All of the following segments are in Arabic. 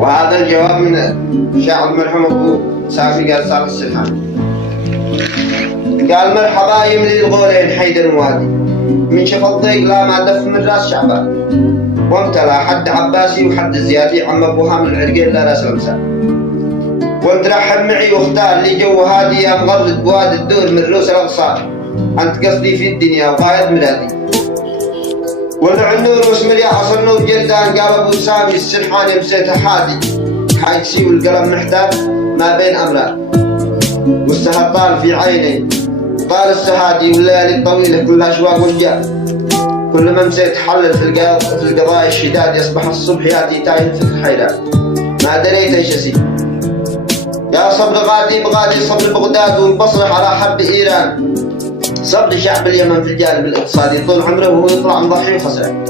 وهذا الجواب من شاعر المرحوم أبو سافي قال صالح السرحان. قال مرحبا يملي الغولين حيدر وادي من شف الضيق لا ما دف من راس شعبان وامتلا حد عباسي وحد زيادي عم ابوها من العرقين لا راس الامسان وانت رحب معي واختار لي جو هادي يا مغرد بواد الدور من روس الاغصان انت قصدي في الدنيا وغاية ميلادي ولع النور واسم يا عصرنا وجلدان قال ابو سامي السرحان يمسيته حادي حاجسي والقلم محتاج ما بين امران والسهر طال في عيني طال السهادي والليالي الطويلة كلها أشواق وجاء كل ما مسيت حلل في القضاء الشداد يصبح الصبح يأتي تايه في الحيران ما دريت ايش اسي يا صبر غادي بغادي صبر بغداد والبصرة على حرب إيران صبر شعب اليمن في الجانب الاقتصادي طول عمره وهو يطلع مضحي وخسران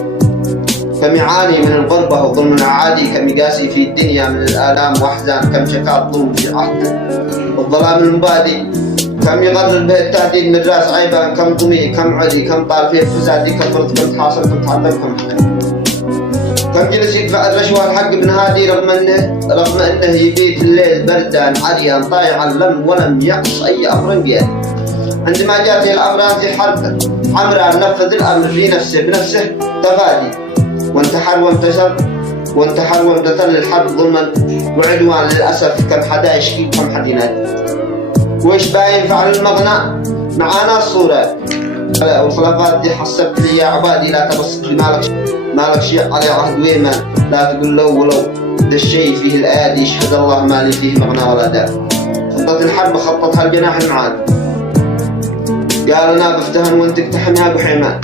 كم يعاني من الغربة وظلم العادي كم يقاسي في الدنيا من الآلام وأحزان كم شكا الظلم في عهد الظلام المبادي كم يغرر به التهديد من راس عيبان كم ضمي كم عدي كم طال فيه فسادي كم فرط كم تحاصل كم تعطل كم جلس يدفع الرشوة الحق ابن هادي رغم انه يبيت الليل بردان عريان طايعا لم ولم يقص اي امر بيده عندما جاءت الامران في حرب عمران نفذ الامر في نفسه بنفسه تفادي وانتحر وامتثل للحرب ظلما وعدوان للاسف كم حدا يشكي كم حد ينادي وإيش باين فعل المغنى معانا الصورة والخلافات دي حسبت لي يا عبادي لا تبسط مالك شيء على عهد ويمان لا تقول له ولو ده الشيء فيه الآيادي يشهد الله ما لي فيه مغنى ولا داء خطة الحرب خطتها الجناح المعاد قال أنا بفتهن وانت اقتحمها بحيمان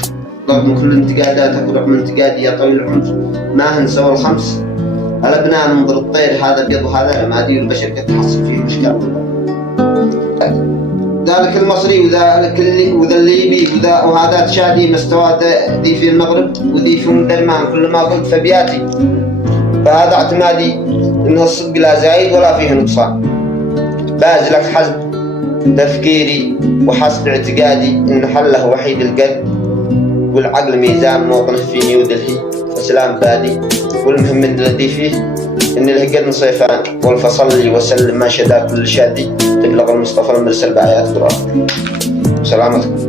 رغم كل انتقاداتك ورغم انتقادي يا طويل العنف ما هنسوى الخمس ألبنا ننظر الطير هذا بيض وهذا رمادي والبشر قد تحصل فيه مشكلة ذلك المصري وذا الليبي وهذا تشادي مستوى ذي في المغرب وذي في مدرمان كل ما قلت فبياتي فهذا اعتمادي انه الصدق لا زايد ولا فيه نقصان باز لك حسب تفكيري وحسب اعتقادي ان حله وحيد القلب والعقل ميزان موطنه في نيودلهي فسلام بادي والمهم الذي فيه إن الهجر صيفان والفصل لي وسلم ما شدا كل شادي تبلغ المصطفى المرسل بآيات القرآن. سلامتكم.